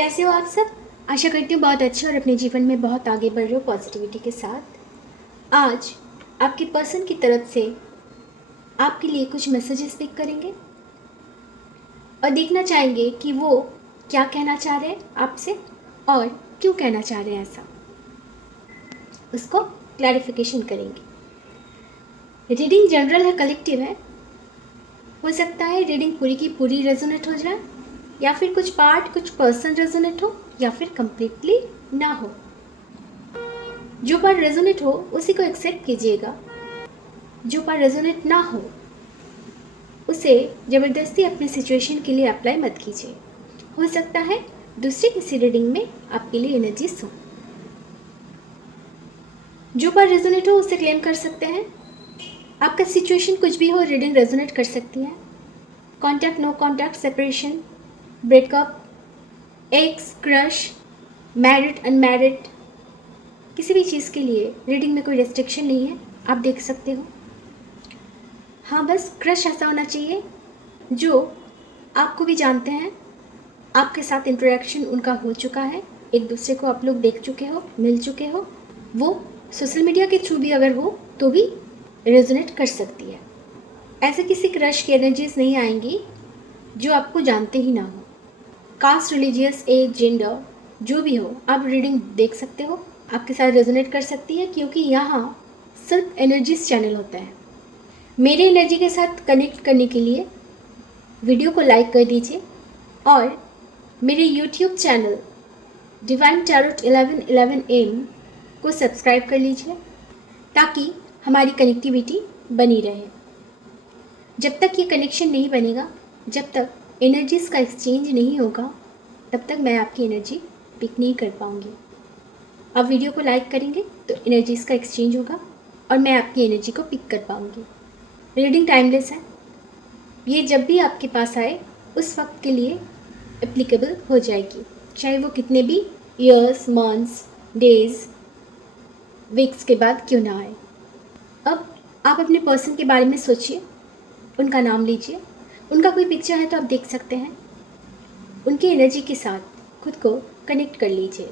कैसे हो आप सब? आशा करती हूँ बहुत अच्छे और अपने जीवन में बहुत आगे बढ़ रहे हो पॉजिटिविटी के साथ। आज आपके पर्सन की तरफ से आपके लिए कुछ मैसेजेस पिक करेंगे और देखना चाहेंगे कि वो क्या कहना चाह रहे हैं आपसे और क्यों कहना चाह रहे हैं ऐसा, उसको क्लैरिफिकेशन करेंगे। रीडिंग जनरल है, कलेक्टिव है। हो सकता है रीडिंग पूरी की पूरी रेजोनेट हो जाए या फिर कुछ पार्ट, कुछ पर्सन रेजोनेट हो या फिर कंप्लीटली ना हो। जो पार्ट रेजोनेट हो उसी को एक्सेप्ट कीजिएगा, जो पार्ट रेजोनेट ना हो उसे ज़बरदस्ती अपने सिचुएशन के लिए अप्लाई मत कीजिए। हो सकता है दूसरी किसी रीडिंग में आपके लिए एनर्जीज हो। जो पार्ट रेजोनेट हो उसे क्लेम कर सकते हैं। आपका सिचुएशन कुछ भी हो, रीडिंग रेजोनेट कर सकती है। Contact, no contact, separation, breakup, ex, crush, married, unmarried, किसी भी चीज़ के लिए रीडिंग में कोई रेस्ट्रिक्शन नहीं है, आप देख सकते हो। हाँ, बस क्रश ऐसा होना चाहिए जो आपको भी जानते हैं, आपके साथ इंटरेक्शन उनका हो चुका है, एक दूसरे को आप लोग देख चुके हो, मिल चुके हो। वो सोशल मीडिया के थ्रू भी अगर हो तो भी रेजोनेट कर सकती है। ऐसे किसी क्रश की एनर्जीज नहीं आएंगी जो आपको जानते ही ना हो। कास्ट, रिलीजियस, एज, जेंडर जो भी हो, आप रीडिंग देख सकते हो, आपके साथ रेजोनेट कर सकती है, क्योंकि यहाँ सिर्फ एनर्जीज चैनल होता है। मेरे एनर्जी के साथ कनेक्ट करने के लिए वीडियो को लाइक कर दीजिए और मेरे YouTube channel divine tarot 1111 AM को सब्सक्राइब कर लीजिए ताकि हमारी कनेक्टिविटी बनी रहे। जब तक ये कनेक्शन नहीं बनेगा, जब तक एनर्जीज़ का एक्सचेंज नहीं होगा, तब तक मैं आपकी एनर्जी पिक नहीं कर पाऊँगी। अब वीडियो को लाइक करेंगे तो एनर्जीज़ का एक्सचेंज होगा और मैं आपकी एनर्जी को पिक कर पाऊँगी। रीडिंग टाइमलेस है, ये जब भी आपके पास आए उस वक्त के लिए एप्लीकेबल हो जाएगी, चाहे वो कितने भी ईयर्स, मंथ्स, डेज, वीक्स के बाद क्यों ना आए। अब आप अपने पर्सन के बारे में सोचिए, उनका नाम लीजिए, उनका कोई पिक्चर है तो आप देख सकते हैं। उनकी एनर्जी के साथ खुद को कनेक्ट कर लीजिए।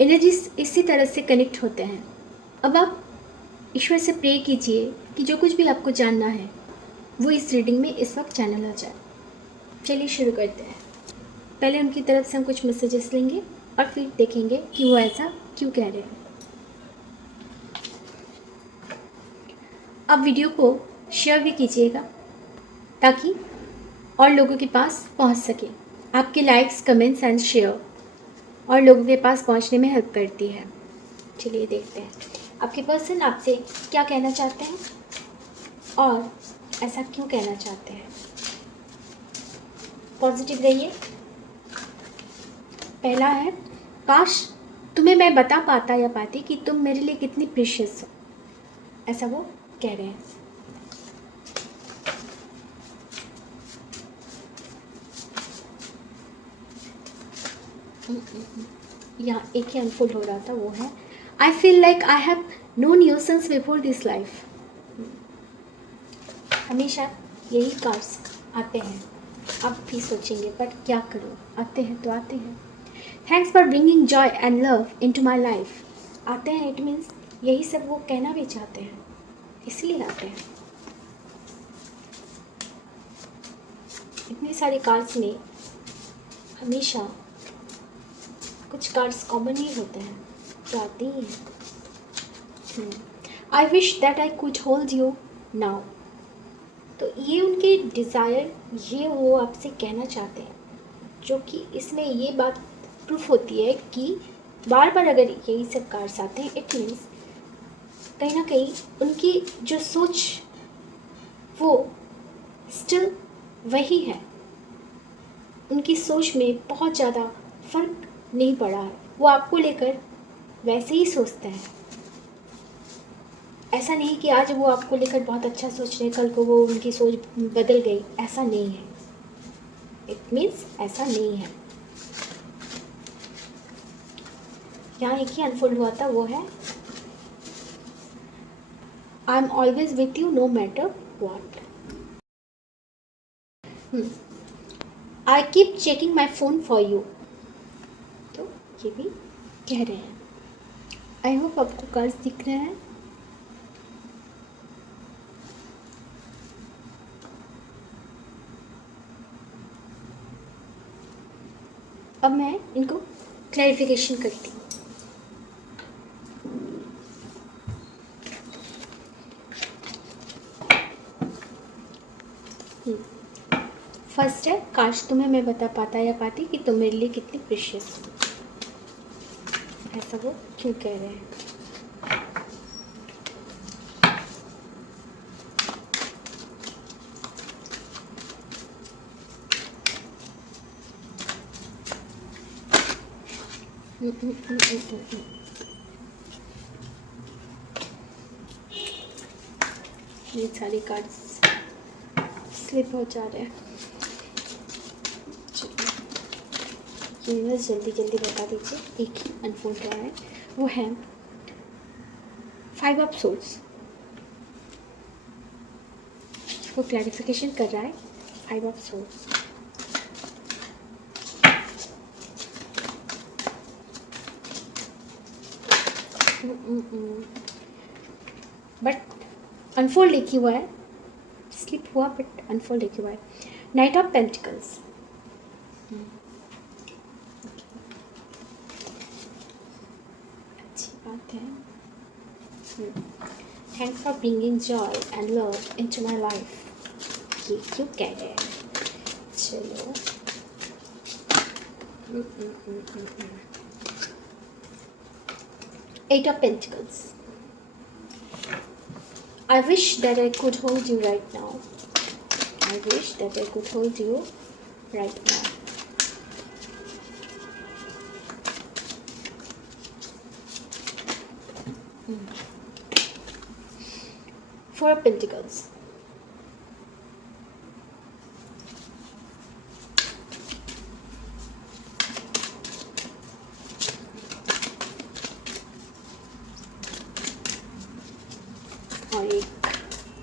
एनर्जीज इसी तरह से कनेक्ट होते हैं। अब आप ईश्वर से प्रे कीजिए कि जो कुछ भी आपको जानना है वो इस रीडिंग में इस वक्त चैनल हो जाए। चलिए शुरू करते हैं। पहले उनकी तरफ से हम कुछ मैसेजेस लेंगे और फिर देखेंगे कि वो ऐसा क्यों कह रहे हैं। आप वीडियो को शेयर भी कीजिएगा ताकि और लोगों के पास पहुंच सके। आपके लाइक्स, कमेंट्स एंड शेयर और लोगों के पास पहुंचने में हेल्प करती है। चलिए देखते हैं आपके पर्सन आपसे क्या कहना चाहते हैं और ऐसा क्यों कहना चाहते हैं। पॉजिटिव रहिए। पहला है, काश तुम्हें मैं बता पाता या पाती कि तुम मेरे लिए कितनी प्रीशियस हो, ऐसा वो कह रहे हैं। यहाँ एक ही अनफोल्ड हो रहा था, वो है I feel like I have known you since before this life. हमेशा यही कार्ड्स आते हैं, आप भी सोचेंगे पर क्या करूँ, आते हैं तो आते हैं। Thanks for bringing Joy and love into my life. आते हैं, इट मीन्स यही सब वो कहना भी चाहते हैं, इसलिए आते हैं। इतने सारे कार्ड्स में हमेशा कुछ कार्ड्स कॉमन ही होते हैं जो आते ही हैं। I wish that I could hold you now. तो ये उनके डिज़ायर, ये वो आपसे कहना चाहते हैं, जो कि इसमें ये बात प्रूफ होती है कि बार बार अगर यही सब कार्ड्स आते हैं, इट मीन्स कहीं ना कहीं उनकी जो सोच वो स्टिल वही है। उनकी सोच में बहुत ज़्यादा फर्क नहीं पड़ा है, वो आपको लेकर वैसे ही सोचते हैं। ऐसा नहीं कि आज वो आपको लेकर बहुत अच्छा सोच रहे हैं, कल को वो उनकी सोच बदल गई, ऐसा नहीं है। इट मीन्स ऐसा नहीं है। यहाँ एक ही अनफोल्ड हुआ था, वो है I am always with you know matter what. I keep checking my phone for you. ये भी कह रहे हैं। आई होप आपको कार्ड्स दिख रहे हैं। अब मैं इनको क्लैरिफिकेशन करती हूँ। फर्स्ट है, काश तुम्हें मैं बता पाता या पाती कि तुम मेरे लिए कितनी प्रीशियस हो। ऐसा वो क्यों कह रहे हैं? ये सारी कार्ड्स स्लिप हो जा रहे हैं। यूनिवर्स जल्दी जल्दी बता दीजिए। एक ही अनफोल्ड हो रहा है, वो है 5 ऑफ सोर्ड्स। वो क्लैरिफिकेशन कर रहा है 5 ऑफ सोर्ड्स। बट अनफोल्ड एक ही हुआ है, स्लिप हुआ बट अनफोल्ड एक ही हुआ है। Night of pentacles. अच्छी बात है। Thanks for bringing Joy and love into my life. ये क्यों कह रहे हैं? चलो Eight of Pentacles. I wish that I could hold you right now. I wish that I could hold you right now. Four of Pentacles. और एक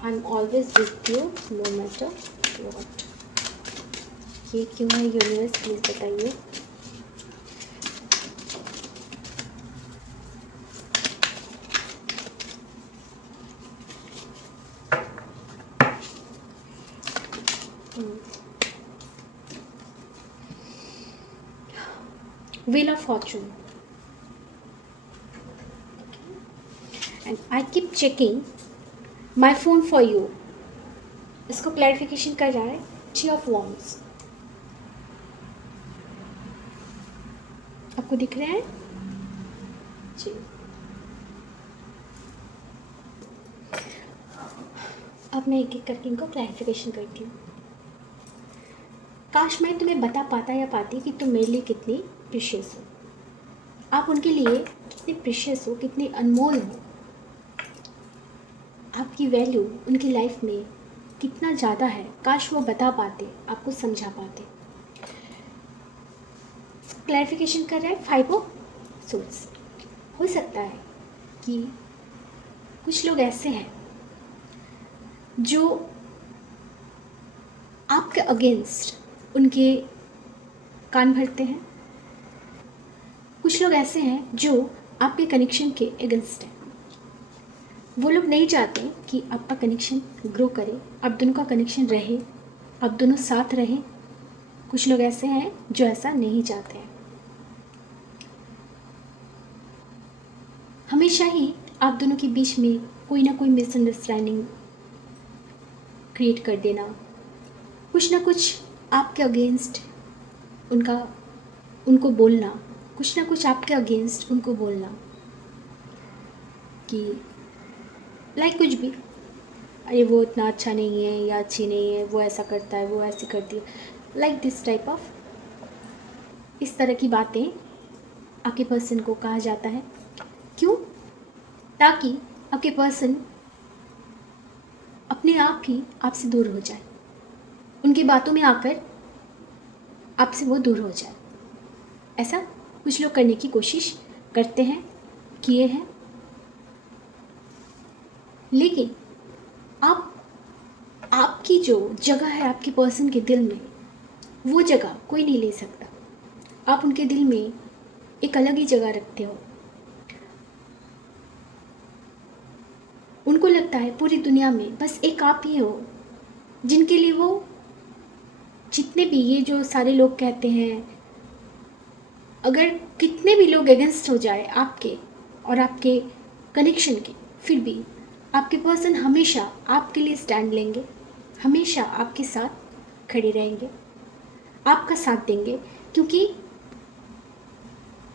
I'm always with you no matter what. ये क्यों है universe, please बताइए। Wheel of Fortune. And I keep checking my phone for you. इसको clarification कर रहा है Three of Wands. आपको दिख रहे हैं जी? अब मैं एक एक करके इनको क्लैरिफिकेशन करती हूँ। काश मैं तुम्हें बता पाता या पाती कि तुम मेरे लिए कितनी प्रीशियस हो। आप उनके लिए कितने प्रीशियस हो, कितने अनमोल हो। आपकी वैल्यू उनकी लाइफ में कितना ज़्यादा है, काश वो बता पाते, आपको समझा पाते। क्लैरिफिकेशन कर रहा है 5 ऑफ सोर्ड्स। हो सकता है कि कुछ लोग ऐसे हैं जो आपके अगेंस्ट उनके कान भरते हैं। कुछ लोग ऐसे हैं जो आपके कनेक्शन के अगेंस्ट हैं। वो लोग नहीं चाहते कि आपका कनेक्शन ग्रो करे, आप दोनों का कनेक्शन रहे, आप दोनों साथ रहें। कुछ लोग ऐसे हैं जो ऐसा नहीं चाहते हैं। हमेशा ही आप दोनों के बीच में कोई ना कोई मिसअंडरस्टैंडिंग क्रिएट कर देना, कुछ ना कुछ आपके अगेंस्ट उनको बोलना, कुछ ना कुछ आपके अगेंस्ट उनको बोलना कि लाइक कुछ भी, अरे वो इतना अच्छा नहीं है या अच्छी नहीं है, वो ऐसा करता है, वो ऐसी करती है, लाइक दिस टाइप ऑफ, इस तरह की बातें आपके पर्सन को कहा जाता है। क्यों? ताकि आपके पर्सन अपने आप ही आपसे दूर हो जाए, उनकी बातों में आकर आपसे वो दूर हो जाए। ऐसा कुछ लोग करने की कोशिश करते हैं, किए हैं, लेकिन आपकी जो जगह है आपके पर्सन के दिल में, वो जगह कोई नहीं ले सकता। आप उनके दिल में एक अलग ही जगह रखते हो। उनको लगता है पूरी दुनिया में बस एक आप ही हो जिनके लिए वो जितने भी ये जो सारे लोग कहते हैं, अगर कितने भी लोग अगेंस्ट हो जाए आपके और आपके कनेक्शन के, फिर भी आपके पर्सन हमेशा आपके लिए स्टैंड लेंगे, हमेशा आपके साथ खड़े रहेंगे, आपका साथ देंगे, क्योंकि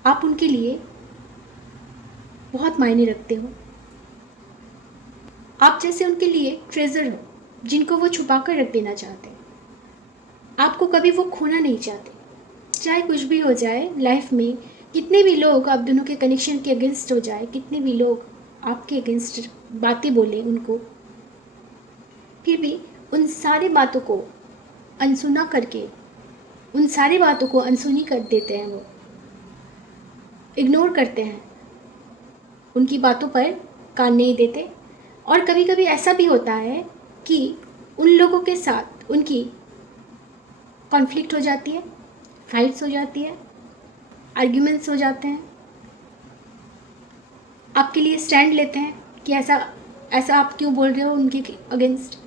आप उनके लिए बहुत मायने रखते हो। आप जैसे उनके लिए ट्रेजर हो जिनको वो छुपा कर रख देना चाहते हैं। आपको कभी वो खोना नहीं चाहते, चाहे कुछ भी हो जाए लाइफ में, कितने भी लोग आप दोनों के कनेक्शन के अगेंस्ट हो जाए, कितने भी लोग आपके अगेंस्ट बातें बोले उनको, फिर भी उन सारी बातों को अनसुना करके, उन सारी बातों को अनसुनी कर देते हैं, वो इग्नोर करते हैं, उनकी बातों पर कान नहीं देते। और कभी कभी ऐसा भी होता है कि उन लोगों के साथ उनकी कॉन्फ्लिक्ट हो जाती है, फाइट्स हो जाती है, आर्ग्यूमेंट्स हो जाते हैं, आपके लिए स्टैंड लेते हैं कि ऐसा ऐसा आप क्यों बोल रहे हो उनके अगेंस्ट,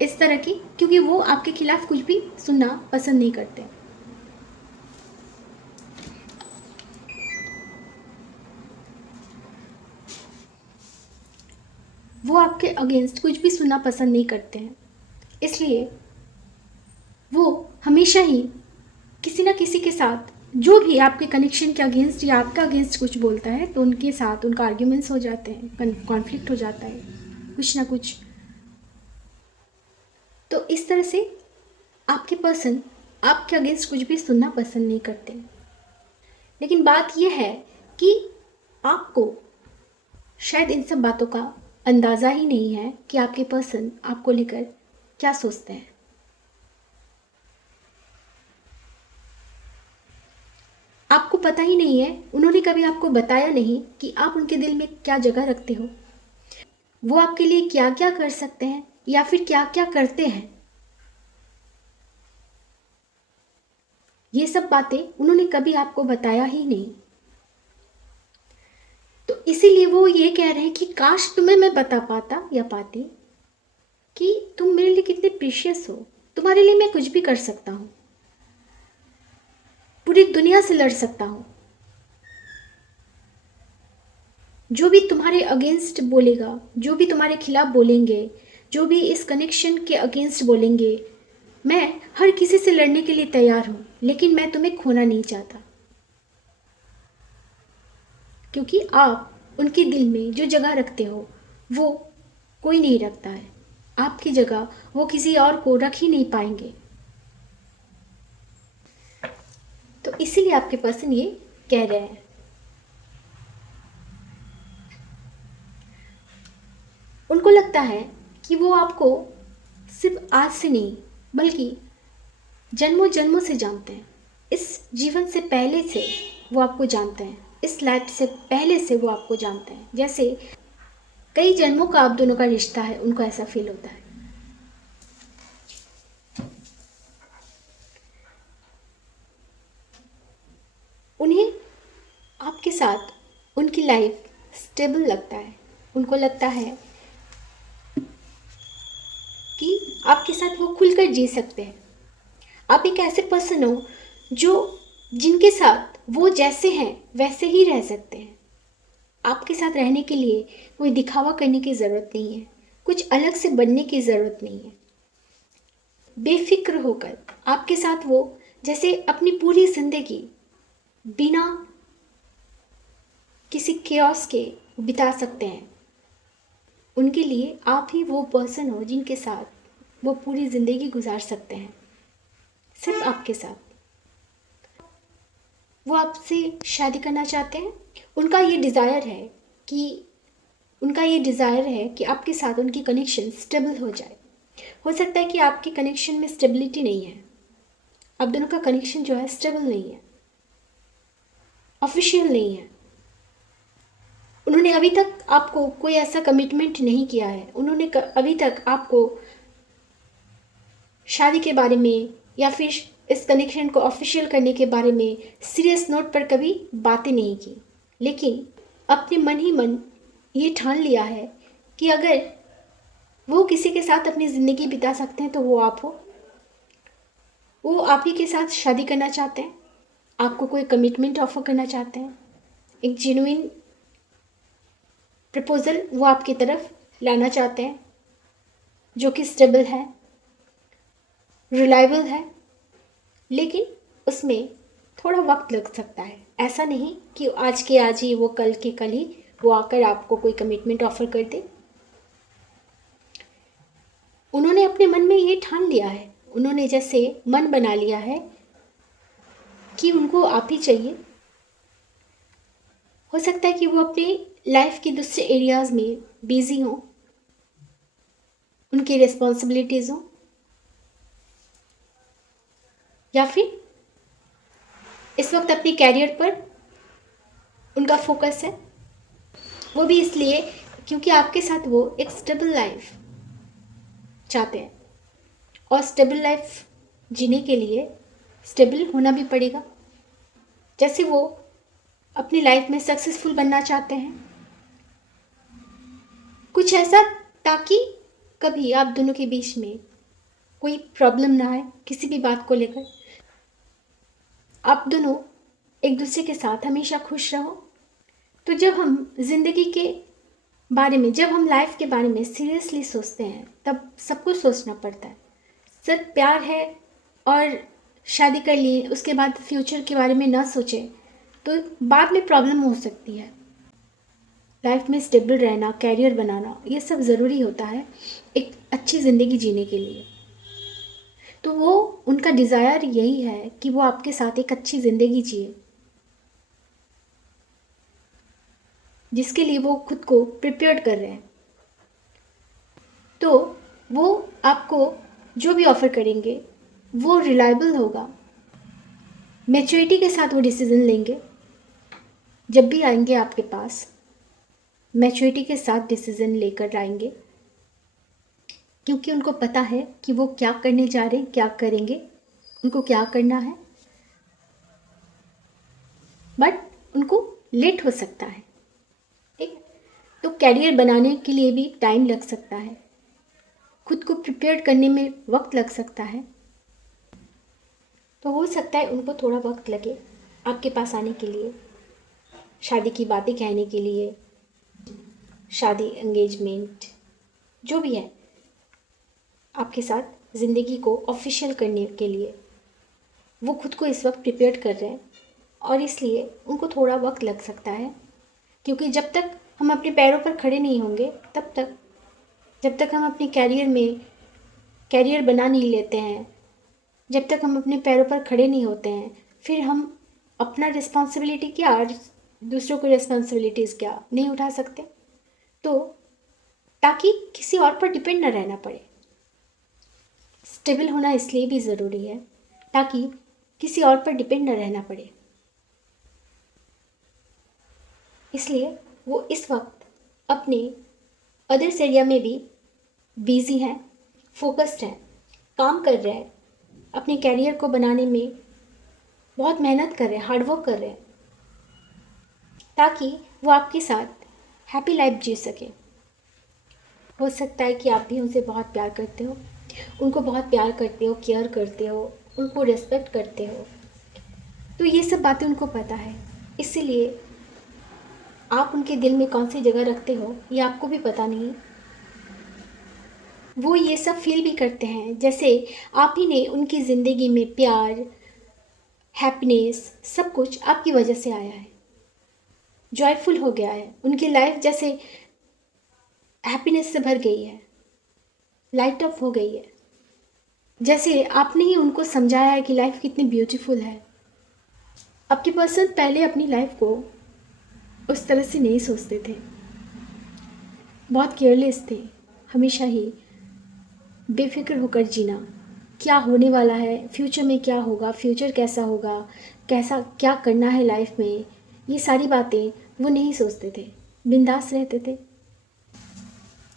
इस तरह की, क्योंकि वो आपके खिलाफ कुछ भी सुनना पसंद नहीं करते। वो आपके अगेंस्ट कुछ भी सुनना पसंद नहीं करते हैं, इसलिए वो हमेशा ही किसी ना किसी के साथ, जो भी आपके कनेक्शन के अगेंस्ट या आपका अगेंस्ट कुछ बोलता है, तो उनके साथ उनका आर्ग्यूमेंट्स हो जाते हैं, कॉन्फ्लिक्ट हो जाता है, कुछ ना कुछ। तो इस तरह से आपके पर्सन आपके अगेंस्ट कुछ भी सुनना पसंद नहीं करते। लेकिन बात यह है कि आपको शायद इन सब बातों का अंदाज़ा ही नहीं है कि आपके पर्सन आपको लेकर क्या सोचते हैं। आपको पता ही नहीं है, उन्होंने कभी आपको बताया नहीं कि आप उनके दिल में क्या जगह रखते हो, वो आपके लिए क्या क्या कर सकते हैं या फिर क्या क्या करते हैं। ये सब बातें उन्होंने कभी आपको बताया ही नहीं। तो इसीलिए वो ये कह रहे हैं कि काश तुम्हें मैं बता पाता या पाती कि तुम मेरे लिए कितने प्रीशियस हो, तुम्हारे लिए मैं कुछ भी कर सकता हूँ, पूरी दुनिया से लड़ सकता हूँ। जो भी तुम्हारे अगेंस्ट बोलेगा, जो भी तुम्हारे खिलाफ बोलेंगे, जो भी इस कनेक्शन के अगेंस्ट बोलेंगे, मैं हर किसी से लड़ने के लिए तैयार हूँ, लेकिन मैं तुम्हें खोना नहीं चाहता, क्योंकि आप उनके दिल में जो जगह रखते हो वो कोई नहीं रखता है, आपकी जगह वो किसी और को रख ही नहीं पाएंगे। तो इसीलिए आपके पर्सन ये कह रहे हैं। उनको लगता है कि वो आपको सिर्फ आज से नहीं बल्कि जन्मों जन्मों से जानते हैं, इस जीवन से पहले से वो आपको जानते हैं, इस लाइफ से पहले से वो आपको जानते हैं। जैसे कई जन्मों का आप दोनों का रिश्ता है, उनको ऐसा फील होता है। उन्हें आपके साथ उनकी लाइफ स्टेबल लगता है, उनको लगता है कि आपके साथ वो खुलकर जी सकते हैं। आप एक ऐसे पर्सन हो जो जिनके साथ वो जैसे हैं वैसे ही रह सकते हैं। आपके साथ रहने के लिए कोई दिखावा करने की ज़रूरत नहीं है, कुछ अलग से बनने की ज़रूरत नहीं है। बेफिक्र होकर आपके साथ वो जैसे अपनी पूरी ज़िंदगी बिना किसी केओस के बिता सकते हैं। उनके लिए आप ही वो पर्सन हो जिनके साथ वो पूरी ज़िंदगी गुजार सकते हैं, सिर्फ आपके साथ। वो आपसे शादी करना चाहते हैं। उनका ये डिज़ायर है कि आपके साथ उनकी कनेक्शन स्टेबल हो जाए। हो सकता है कि आपके कनेक्शन में स्टेबिलिटी नहीं है, आप दोनों का कनेक्शन जो है स्टेबल नहीं है, ऑफिशियल नहीं है। उन्होंने अभी तक आपको कोई ऐसा कमिटमेंट नहीं किया है, अभी तक आपको शादी के बारे में या फिर इस कनेक्शन को ऑफिशियल करने के बारे में सीरियस नोट पर कभी बातें नहीं की, लेकिन अपने मन ही मन ये ठान लिया है कि अगर वो किसी के साथ अपनी ज़िंदगी बिता सकते हैं तो वो आप हो। वो आप ही के साथ शादी करना चाहते हैं, आपको कोई कमिटमेंट ऑफर करना चाहते हैं, एक जेन्युइन प्रपोज़ल वो आपकी तरफ लाना चाहते हैं जो कि स्टेबल है, रिलायबल है, लेकिन उसमें थोड़ा वक्त लग सकता है। ऐसा नहीं कि आज के आज ही वो कल के कल ही वो आकर आपको कोई कमिटमेंट ऑफर कर दे। उन्होंने अपने मन में ये ठान लिया है, उन्होंने जैसे मन बना लिया है कि उनको आप ही चाहिए। हो सकता है कि वो अपनी लाइफ के दूसरे एरियाज़ में बिजी हों, उनकी रिस्पॉन्सिबिलिटीज़ हों, या फिर इस वक्त अपने कैरियर पर उनका फोकस है। वो भी इसलिए क्योंकि आपके साथ वो एक स्टेबल लाइफ चाहते हैं, और स्टेबल लाइफ जीने के लिए स्टेबल होना भी पड़ेगा। जैसे वो अपनी लाइफ में सक्सेसफुल बनना चाहते हैं, कुछ ऐसा ताकि कभी आप दोनों के बीच में कोई प्रॉब्लम ना आए किसी भी बात को लेकर। आप दोनों एक दूसरे के साथ हमेशा खुश रहो। तो जब हम ज़िंदगी के बारे में, जब हम लाइफ के बारे में सीरियसली सोचते हैं, तब सब कुछ सोचना पड़ता है। सिर्फ प्यार है और शादी कर लिए, उसके बाद फ्यूचर के बारे में ना सोचें तो बाद में प्रॉब्लम हो सकती है। लाइफ में स्टेबल रहना, कैरियर बनाना, ये सब ज़रूरी होता है एक अच्छी ज़िंदगी जीने के लिए। तो वो उनका डिज़ायर यही है कि वो आपके साथ एक अच्छी ज़िंदगी जिए, जिसके लिए वो खुद को प्रिपेयर्ड कर रहे हैं। तो वो आपको जो भी ऑफ़र करेंगे वो रिलायबल होगा, मैच्योरिटी के साथ वो डिसीज़न लेंगे। जब भी आएंगे आपके पास, मैच्योरिटी के साथ डिसीज़न लेकर आएंगे, क्योंकि उनको पता है कि वो क्या करने जा रहे हैं, क्या करेंगे, उनको क्या करना है। बट उनको लेट हो सकता है, ठीक। तो कैरियर बनाने के लिए भी टाइम लग सकता है, खुद को प्रिपेयर करने में वक्त लग सकता है। तो हो सकता है उनको थोड़ा वक्त लगे आपके पास आने के लिए, शादी की बातें कहने के लिए, शादी, एंगेजमेंट, जो भी है, आपके साथ ज़िंदगी को ऑफिशियल करने के लिए वो खुद को इस वक्त प्रिपेयर कर रहे हैं, और इसलिए उनको थोड़ा वक्त लग सकता है। क्योंकि जब तक हम अपने पैरों पर खड़े नहीं होंगे, तब तक, जब तक हम अपने कैरियर बना नहीं लेते हैं, जब तक हम अपने पैरों पर खड़े नहीं होते हैं, फिर हम अपना रिस्पॉन्सिबिलिटी क्या और दूसरों की रिस्पॉन्सिबिलिटीज़ क्या नहीं उठा सकते। तो ताकि किसी और पर डिपेंड न रहना पड़े, स्टेबल होना इसलिए भी ज़रूरी है ताकि किसी और पर डिपेंड न रहना पड़े। इसलिए वो इस वक्त अपने अदर्स एरिया में भी बिजी हैं, फोकस्ड हैं, काम कर रहे हैं, अपने कैरियर को बनाने में बहुत मेहनत कर रहे हैं, हार्डवर्क कर रहे हैं, ताकि वो आपके साथ हैप्पी लाइफ जी सके। हो सकता है कि आप भी उनसे बहुत प्यार करते हो, उनको बहुत प्यार करते हो, केयर करते हो, उनको रिस्पेक्ट करते हो। तो ये सब बातें उनको पता है, इसीलिए आप उनके दिल में कौन सी जगह रखते हो ये आपको भी पता नहीं। वो ये सब फील भी करते हैं जैसे आप ही ने उनकी ज़िंदगी में प्यार, हैप्पीनेस, सब कुछ आपकी वजह से आया है, जॉयफुल हो गया है, उनकी लाइफ जैसे हैप्पीनेस से भर गई है, लाइट अप हो गई है, जैसे आपने ही उनको समझाया है कि लाइफ कितनी ब्यूटीफुल है। आपके पर्सन पहले अपनी लाइफ को उस तरह से नहीं सोचते थे, बहुत केयरलेस थे, हमेशा ही बेफिक्र होकर जीना, क्या होने वाला है, फ्यूचर में क्या होगा, फ्यूचर कैसा होगा, कैसा क्या करना है लाइफ में, ये सारी बातें वो नहीं सोचते थे, बिंदास रहते थे।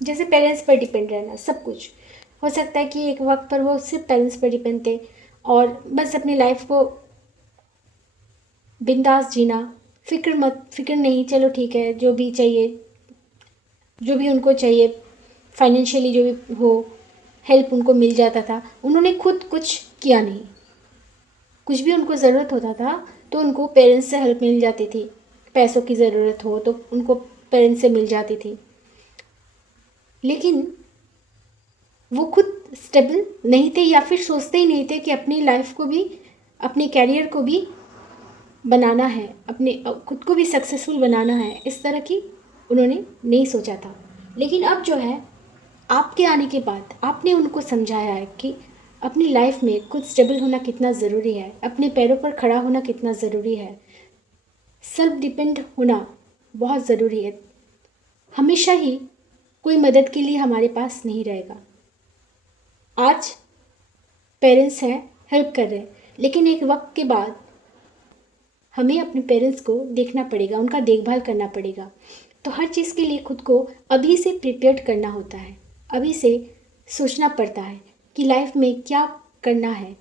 जैसे पेरेंट्स पर डिपेंड रहना, सब कुछ हो सकता है कि एक वक्त पर वो सिर्फ पेरेंट्स पर डिपेंड थे, और बस अपनी लाइफ को बिंदास जीना, फिक्र नहीं, चलो ठीक है, जो भी चाहिए, जो भी उनको चाहिए फाइनेंशियली जो भी हो हेल्प उनको मिल जाता था। उन्होंने खुद कुछ किया नहीं। कुछ भी उनको ज़रूरत होता था तो उनको पेरेंट्स से हेल्प मिल जाती थी। पैसों की ज़रूरत हो तो उनको पेरेंट्स से मिल जाती थी, लेकिन वो खुद स्टेबल नहीं थे या फिर सोचते ही नहीं थे कि अपनी लाइफ को भी, अपने कैरियर को भी बनाना है, अपने खुद को भी सक्सेसफुल बनाना है, इस तरह की उन्होंने नहीं सोचा था। लेकिन अब जो है, आपके आने के बाद आपने उनको समझाया है कि अपनी लाइफ में खुद स्टेबल होना कितना ज़रूरी है, अपने पैरों पर खड़ा होना कितना ज़रूरी है, सेल्फ डिपेंड होना बहुत ज़रूरी है। हमेशा ही कोई मदद के लिए हमारे पास नहीं रहेगा। आज पेरेंट्स हैं, हेल्प कर रहे हैं, लेकिन एक वक्त के बाद हमें अपने पेरेंट्स को देखना पड़ेगा, उनका देखभाल करना पड़ेगा। तो हर चीज़ के लिए खुद को अभी से प्रिपेयर्ड करना होता है, अभी से सोचना पड़ता है कि लाइफ में क्या करना है।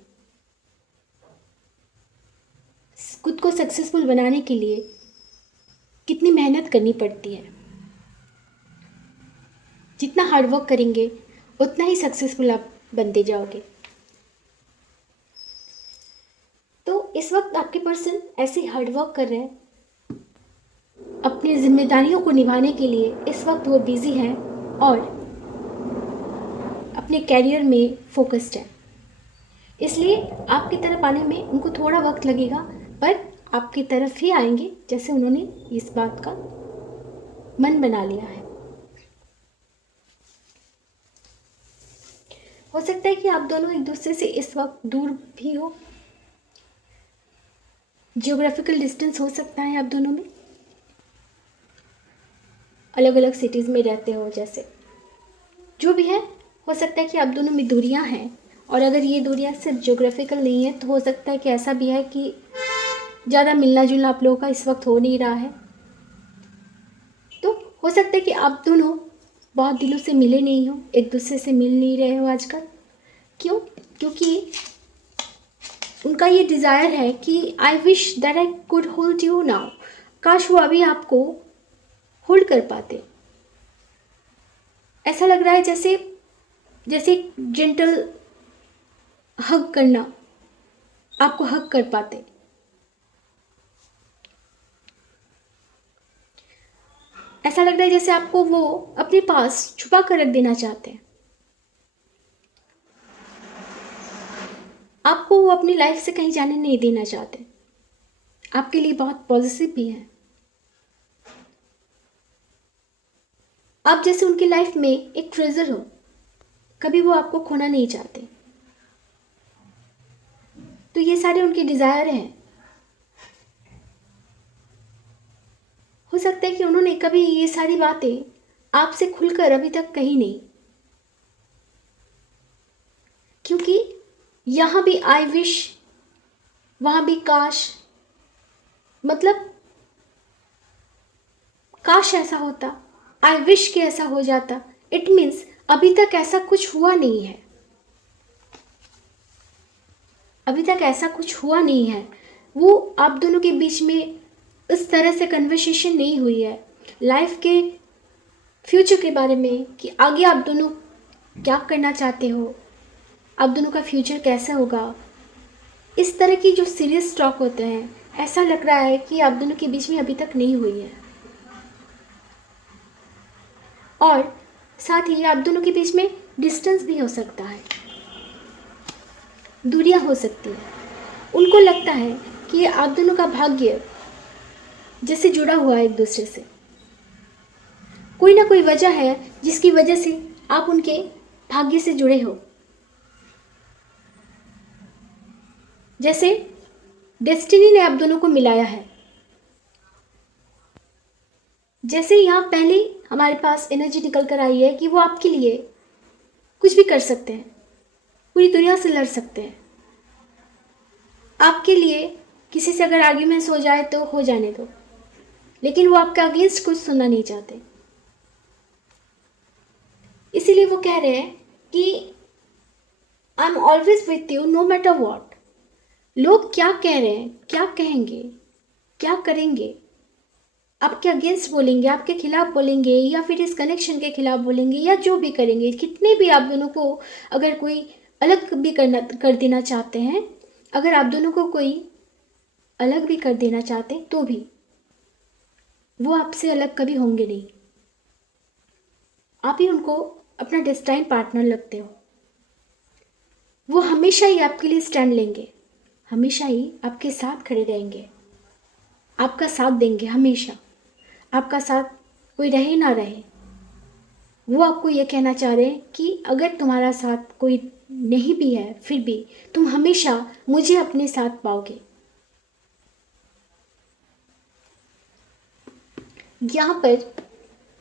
खुद को सक्सेसफुल बनाने के लिए कितनी मेहनत करनी पड़ती है। जितना हार्डवर्क करेंगे उतना ही सक्सेसफुल आप बनते जाओगे। तो इस वक्त आपके पर्सन ऐसे हार्डवर्क कर रहे हैं अपनी जिम्मेदारियों को निभाने के लिए। इस वक्त वो बिज़ी हैं और अपने कैरियर में फोकस्ड हैं, इसलिए आपकी तरफ आने में उनको थोड़ा वक्त लगेगा, पर आपकी तरफ ही आएंगे जैसे उन्होंने इस बात का मन बना लिया है। हो सकता है कि आप दोनों एक दूसरे से इस वक्त दूर भी हो, जियोग्राफिकल डिस्टेंस हो सकता है आप दोनों में, अलग अलग सिटीज़ में रहते हो, जैसे जो भी है। हो सकता है कि आप दोनों में दूरियां हैं, और अगर ये दूरियां सिर्फ जियोग्राफिकल नहीं है तो हो सकता है कि ऐसा भी है कि ज़्यादा मिलना जुलना आप लोगों का इस वक्त हो नहीं रहा है। तो हो सकता है कि आप दोनों बहुत दिनों से मिले नहीं हो, एक दूसरे से मिल नहीं रहे हो आजकल। क्यों? क्योंकि उनका ये डिज़ायर है कि I wish that I could hold you now. काश वो अभी आपको होल्ड कर पाते। ऐसा लग रहा है जैसे जैसे जेंटल हग करना, आपको हग कर पाते। ऐसा लग रहा है जैसे आपको वो अपने पास छुपा कर रख देना चाहते हैं। आपको वो अपनी लाइफ से कहीं जाने नहीं देना चाहते। आपके लिए बहुत पॉजिटिव भी है। आप जैसे उनकी लाइफ में एक ट्रेजर हो, कभी वो आपको खोना नहीं चाहते। तो ये सारे उनके डिज़ायर हैं। हो सकता है कि उन्होंने कभी ये सारी बातें आपसे खुलकर अभी तक कही नहीं, क्योंकि यहाँ भी आई विश, वहाँ भी काश, मतलब काश ऐसा होता, आई विश कि ऐसा हो जाता। इट मीन्स अभी तक ऐसा कुछ हुआ नहीं है, अभी तक ऐसा कुछ हुआ नहीं है। वो आप दोनों के बीच में इस तरह से कन्वर्सेशन नहीं हुई है लाइफ के फ्यूचर के बारे में कि आगे आप दोनों क्या करना चाहते हो, आप दोनों का फ्यूचर कैसा होगा। इस तरह की जो सीरियस टॉक होते हैं, ऐसा लग रहा है कि आप दोनों के बीच में अभी तक नहीं हुई है। और साथ ही आप दोनों के बीच में डिस्टेंस भी हो सकता है, दूरियां हो सकती है। उनको लगता है कि आप दोनों का भाग्य जैसे जुड़ा हुआ है एक दूसरे से। कोई ना कोई वजह है जिसकी वजह से आप उनके भाग्य से जुड़े हो। जैसे डेस्टिनी ने आप दोनों को मिलाया है। जैसे यहाँ पहले हमारे पास एनर्जी निकल कर आई है कि वो आपके लिए कुछ भी कर सकते हैं, पूरी दुनिया से लड़ सकते हैं। आपके लिए किसी से अगर आर्ग्यूमेंट्स हो जाए तो हो जाने दो, लेकिन वो आपका अगेंस्ट कुछ सुनना नहीं चाहते। इसीलिए वो कह रहे हैं कि I am always with you know matter what. लोग क्या कह रहे हैं, क्या कहेंगे, क्या करेंगे, आपके अगेंस्ट बोलेंगे, आपके खिलाफ बोलेंगे, या फिर इस कनेक्शन के खिलाफ बोलेंगे, या जो भी करेंगे, कितने भी आप दोनों को अगर कोई अलग भी कर देना चाहते हैं, अगर आप दोनों को कोई अलग भी कर देना चाहते हैं तो भी वो आपसे अलग कभी होंगे नहीं। आप ही उनको अपना डेस्टाइन पार्टनर लगते हो। वो हमेशा ही आपके लिए स्टैंड लेंगे, हमेशा ही आपके साथ खड़े रहेंगे, आपका साथ देंगे हमेशा। आपका साथ कोई रहे ना रहे, वो आपको ये कहना चाह रहे हैं कि अगर तुम्हारा साथ कोई नहीं भी है फिर भी तुम हमेशा मुझे अपने साथ पाओगे। यहाँ पर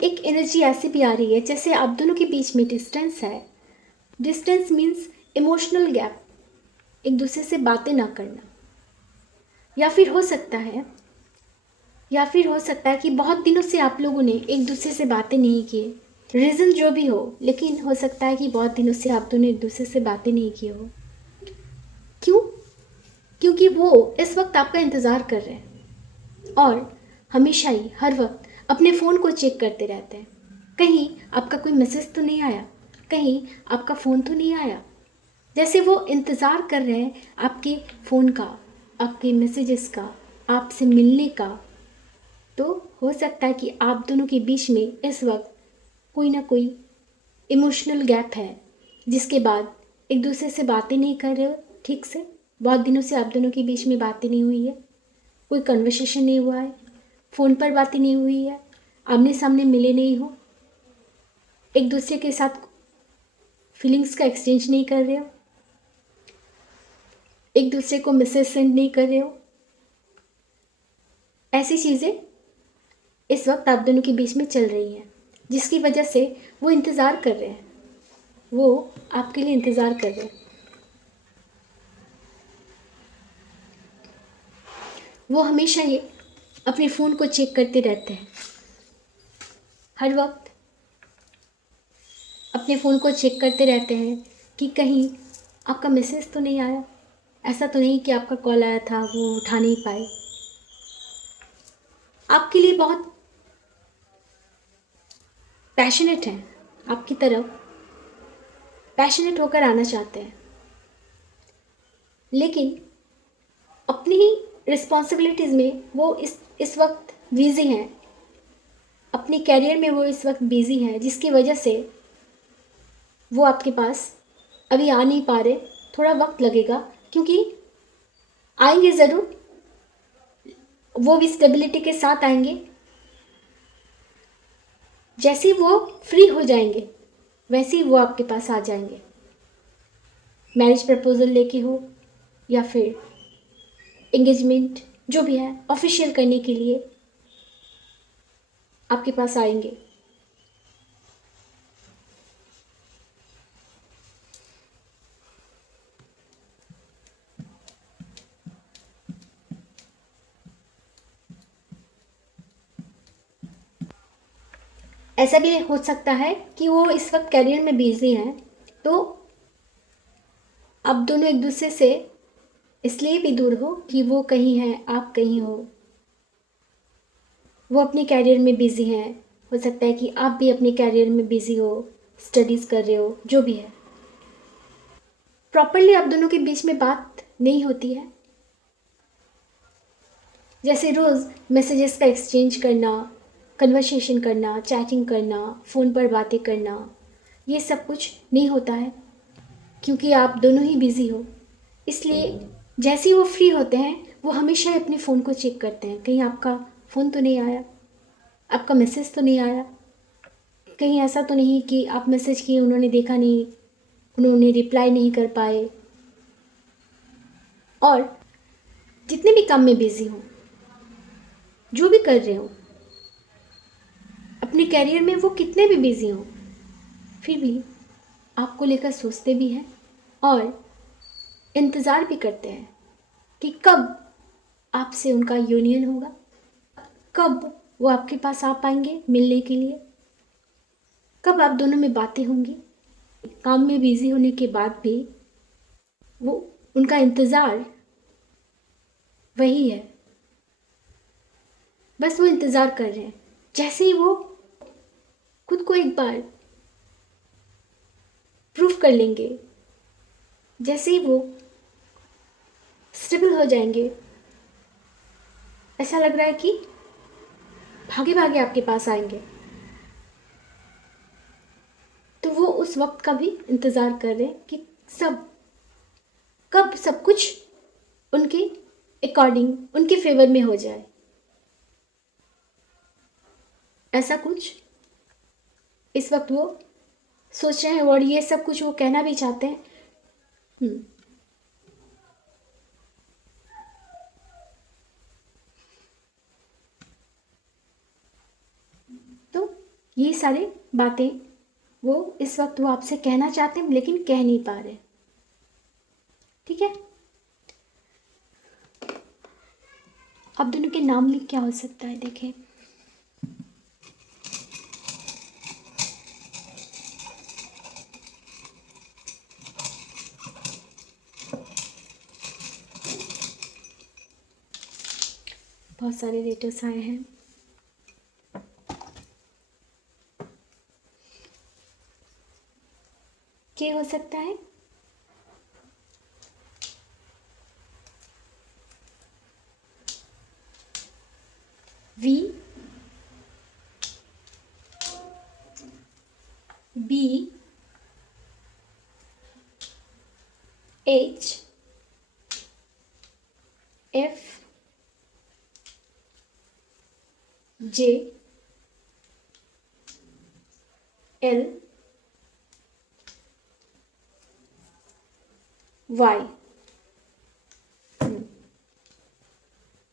एक एनर्जी ऐसी भी आ रही है जैसे आप दोनों के बीच में डिस्टेंस है। डिस्टेंस मीन्स इमोशनल गैप, एक दूसरे से बातें ना करना, या फिर हो सकता है कि बहुत दिनों से आप लोगों ने एक दूसरे से बातें नहीं की। रीज़न जो भी हो, लेकिन हो सकता है कि बहुत दिनों से आप दोनों एक दूसरे से बातें नहीं की हो। क्यों? क्योंकि वो इस वक्त आपका इंतज़ार कर रहे हैं और हमेशा ही हर वक्त अपने फ़ोन को चेक करते रहते हैं। कहीं आपका कोई मैसेज तो नहीं आया, कहीं आपका फ़ोन तो नहीं आया। जैसे वो इंतज़ार कर रहे हैं आपके फ़ोन का, आपके मैसेजेस का, आपसे मिलने का। तो हो सकता है कि आप दोनों के बीच में इस वक्त कोई ना कोई इमोशनल गैप है, जिसके बाद एक दूसरे से बातें नहीं कर रहे हो ठीक से। बहुत दिनों से आप दोनों के बीच में बातें नहीं हुई है, कोई कन्वर्सेशन नहीं हुआ है, फ़ोन पर बातें नहीं हुई है, आमने सामने मिले नहीं हो, एक दूसरे के साथ फीलिंग्स का एक्सचेंज नहीं कर रहे हो, एक दूसरे को मैसेज सेंड नहीं कर रहे हो। ऐसी चीज़ें इस वक्त आप दोनों के बीच में चल रही हैं, जिसकी वजह से वो इंतज़ार कर रहे हैं, वो आपके लिए इंतज़ार कर रहे हैं। वो हमेशा ये अपने फ़ोन को चेक करते रहते हैं, हर वक्त अपने फ़ोन को चेक करते रहते हैं कि कहीं आपका मैसेज तो नहीं आया। ऐसा तो नहीं कि आपका कॉल आया था वो उठा नहीं पाए। आपके लिए बहुत पैशनेट हैं, आपकी तरफ पैशनेट होकर आना चाहते हैं, लेकिन अपनी ही रिस्पॉन्सिबिलिटीज़ में वो इस वक्त बिज़ी हैं, अपने कैरियर में वो इस वक्त बिज़ी हैं, जिसकी वजह से वो आपके पास अभी आ नहीं पा रहे। थोड़ा वक्त लगेगा, क्योंकि आएंगे ज़रूर, वो भी स्टेबिलिटी के साथ आएंगे। जैसे ही वो फ्री हो जाएंगे वैसे ही वो आपके पास आ जाएंगे, मैरिज प्रपोजल लेके हो या फिर एंगेजमेंट, जो भी है ऑफिशियल करने के लिए आपके पास आएंगे। ऐसा भी हो सकता है कि वो इस वक्त करियर में बिजी हैं, तो आप दोनों एक दूसरे से इसलिए भी दूर हो कि वो कहीं हैं, आप कहीं हो। वो अपने कैरियर में बिज़ी हैं, हो सकता है कि आप भी अपने कैरियर में बिज़ी हो, स्टडीज़ कर रहे हो, जो भी है। प्रॉपरली आप दोनों के बीच में बात नहीं होती है। जैसे रोज़ मैसेजेस का एक्सचेंज करना, कन्वर्सेशन करना, चैटिंग करना, फ़ोन पर बातें करना, ये सब कुछ नहीं होता है, क्योंकि आप दोनों ही बिज़ी हो। इसलिए जैसे ही वो फ्री होते हैं वो हमेशा अपने फ़ोन को चेक करते हैं, कहीं आपका फ़ोन तो नहीं आया, आपका मैसेज तो नहीं आया, कहीं ऐसा तो नहीं कि आप मैसेज किए उन्होंने देखा नहीं, उन्होंने रिप्लाई नहीं कर पाए। और जितने भी काम में बिज़ी हों, जो भी कर रहे हो, अपने कैरियर में वो कितने भी बिज़ी हों, फिर भी आपको लेकर सोचते भी हैं और इंतज़ार भी करते हैं कि कब आपसे उनका यूनियन होगा, कब वो आपके पास आ पाएंगे मिलने के लिए, कब आप दोनों में बातें होंगी। काम में बिज़ी होने के बाद भी वो उनका इंतज़ार वही है, बस वो इंतज़ार कर रहे हैं। जैसे ही वो खुद को एक बार प्रूफ कर लेंगे, जैसे ही वो स्टेबल हो जाएंगे, ऐसा लग रहा है कि भागे भागे आपके पास आएंगे। तो वो उस वक्त का भी इंतज़ार कर रहे हैं कि कब सब कुछ उनके अकॉर्डिंग, उनके फेवर में हो जाए। ऐसा कुछ इस वक्त वो सोच रहे हैं और ये सब कुछ वो कहना भी चाहते हैं। तो ये सारी बातें वो इस वक्त वो आपसे कहना चाहते हैं लेकिन कह नहीं पा रहे। ठीक है, आप दोनों के नाम में क्या हो सकता है देखें। बहुत सारे लेटर्स आए हैं। क्या हो सकता है? V B H F J L Y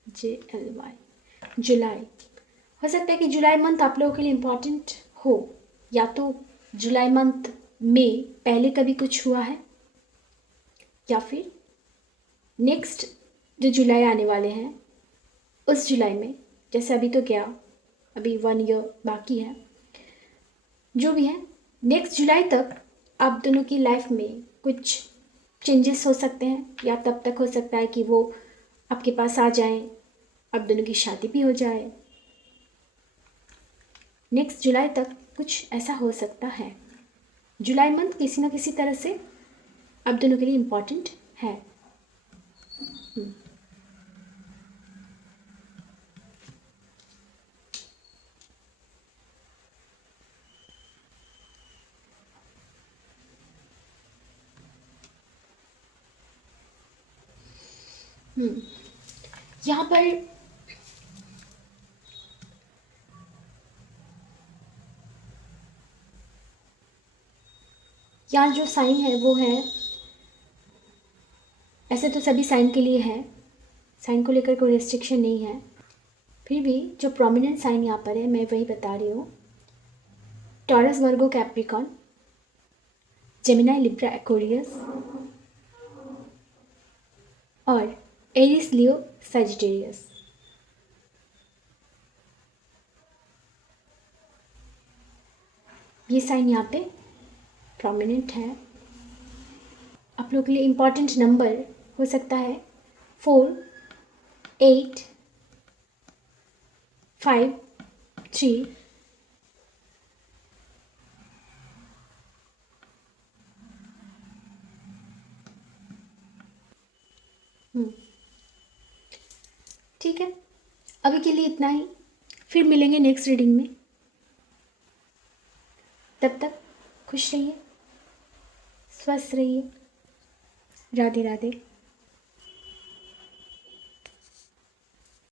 JLY। जुलाई। हो सकता है कि जुलाई मंथ आप लोगों के लिए इम्पॉर्टेंट हो, या तो जुलाई मंथ में पहले कभी कुछ हुआ है, या फिर नेक्स्ट जो जुलाई आने वाले हैं उस जुलाई में, जैसे अभी तो क्या, अभी 1 ईयर बाकी है, जो भी है नेक्स्ट जुलाई तक आप दोनों की लाइफ में कुछ चेंजेस हो सकते हैं, या तब तक हो सकता है कि वो आपके पास आ जाएं, आप दोनों की शादी भी हो जाए। नेक्स्ट जुलाई तक कुछ ऐसा हो सकता है। जुलाई मंथ किसी ना किसी तरह से आप दोनों के लिए इम्पॉर्टेंट है। यहाँ पर यहाँ जो साइन है वो है, ऐसे तो सभी साइन के लिए है, साइन को लेकर कोई रिस्ट्रिक्शन नहीं है, फिर भी जो प्रोमिनेंट साइन यहाँ पर है मैं वही बता रही हूँ। Taurus Virgo Capricorn, Gemini Libra Aquarius और एरिस लियो सजिटेरियस। ये साइन यहाँ पे प्रोमिनेंट है। आप लोगों के लिए इम्पॉर्टेंट नंबर हो सकता है 4, 8, 5, 3, 3। ठीक है, अभी के लिए इतना ही, फिर मिलेंगे नेक्स्ट रीडिंग में। तब तक खुश रहिए, स्वस्थ रहिए। राधे राधे।